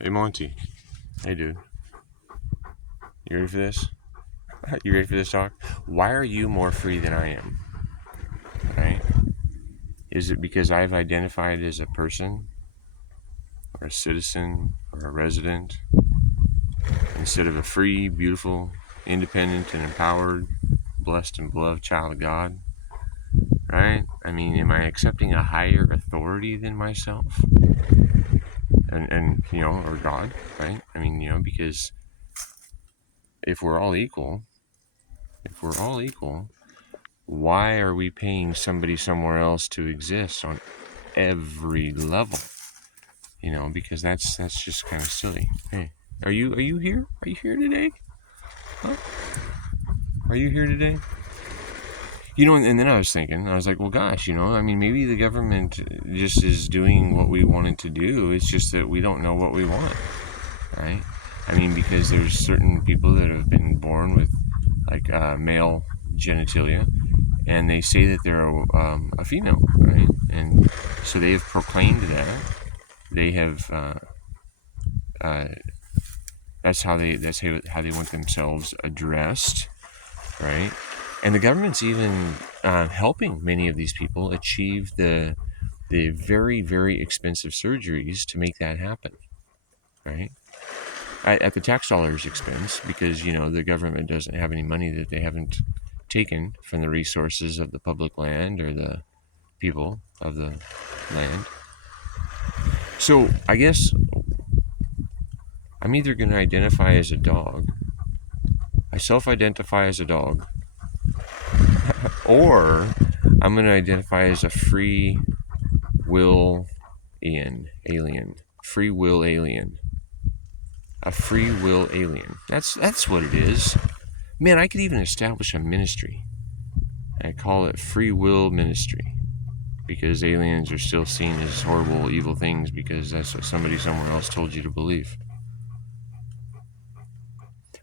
Hey Monty. Hey dude. You ready for this? You ready for this talk? Why are you more free than I am? Right? Is it because I've identified as a person or a citizen or a resident instead of a free, beautiful, independent and empowered, blessed and beloved child of God? Right? I mean, am I accepting a higher authority than myself? And or God, right? I mean, because if we're all equal, why are we paying somebody somewhere else to exist on every level? Because that's just kind of silly. Hey, are you here? Are you here today? Huh? Are you here today? And then I was thinking, I was like, well, gosh, I mean, maybe the government just is doing what we want it to do. It's just that we don't know what we want, right? I mean, because there's certain people that have been born with like male genitalia, and they say that they're a female, right? And so they have proclaimed that. They have that's how they want themselves addressed, right? And the government's even helping many of these people achieve the very, very expensive surgeries to make that happen, right? At the tax dollars' expense, because the government doesn't have any money that they haven't taken from the resources of the public land or the people of the land. So I guess I'm either going to identify as a dog, I self-identify as a dog, or I'm going to identify as a free will alien. Free will alien. A free will alien. That's what it is. Man, I could even establish a ministry. I call it Free Will Ministry, because aliens are still seen as horrible, evil things because that's what somebody somewhere else told you to believe.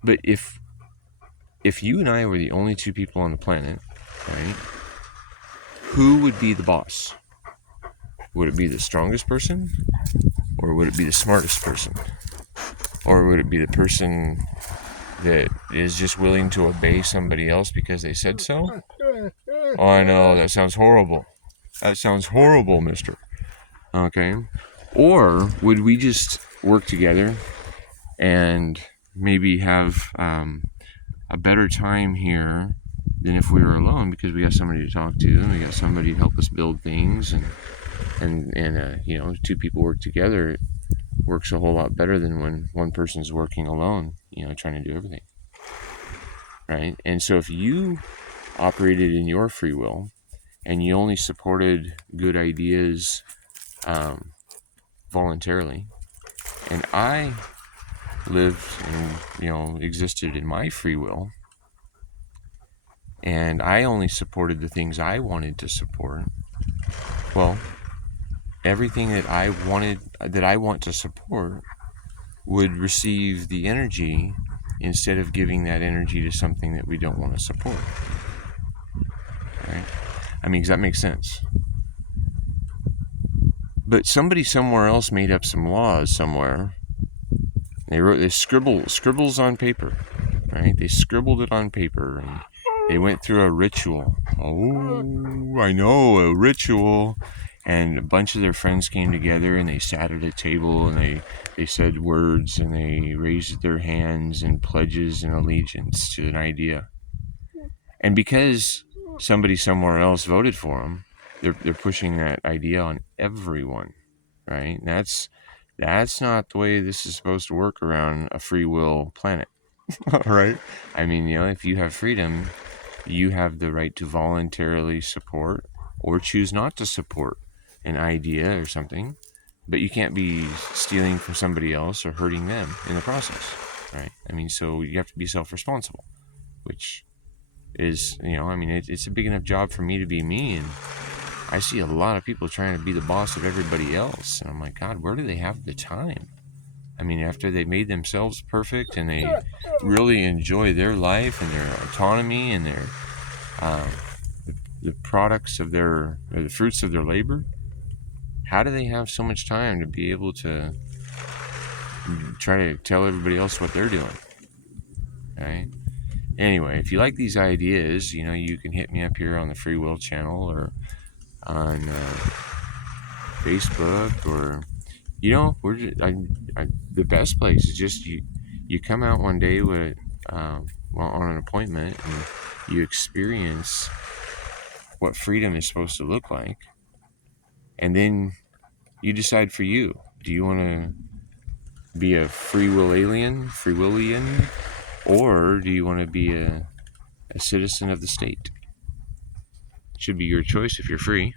But if you and I were the only two people on the planet, right, who would be the boss? Would it be the strongest person? Or would it be the smartest person? Or would it be the person that is just willing to obey somebody else because they said so? Oh, I know, that sounds horrible. That sounds horrible, mister. Okay. Or would we just work together and maybe have a better time here than if we were alone, because we got somebody to talk to and we got somebody to help us build things, and two people work together, it works a whole lot better than when one person's working alone, trying to do everything, right? And so if you operated in your free will and you only supported good ideas voluntarily, and I lived and existed in my free will, and I only supported the things I wanted to support, well, everything that I want to support would receive the energy instead of giving that energy to something that we don't want to support. Right? I mean, does that make sense? But somebody somewhere else made up some laws somewhere. They scribbles on paper, right? They scribbled it on paper, and they went through a ritual. Oh, I know, a ritual. And a bunch of their friends came together and they sat at a table and they said words and they raised their hands in pledges and allegiance to an idea. And because somebody somewhere else voted for them, they're pushing that idea on everyone, right? That's not the way this is supposed to work around a free will planet, right? I mean, if you have freedom, you have the right to voluntarily support or choose not to support an idea or something, but you can't be stealing from somebody else or hurting them in the process, right? I mean, so you have to be self-responsible, which is, I mean, it's a big enough job for me to be me, and I see a lot of people trying to be the boss of everybody else, and I'm like, God, where do they have the time? I mean, after they made themselves perfect and they really enjoy their life and their autonomy and their the products of or the fruits of their labor, how do they have so much time to be able to try to tell everybody else what they're doing. Right? Anyway, if you like these ideas, you can hit me up here on the Free Will channel or on Facebook, or we're just, the best place is just you come out one day with on an appointment, and you experience what freedom is supposed to look like, and then you decide for you. Do you want to be a free willian, or do you want to be a citizen of the state? It should be your choice if you're free.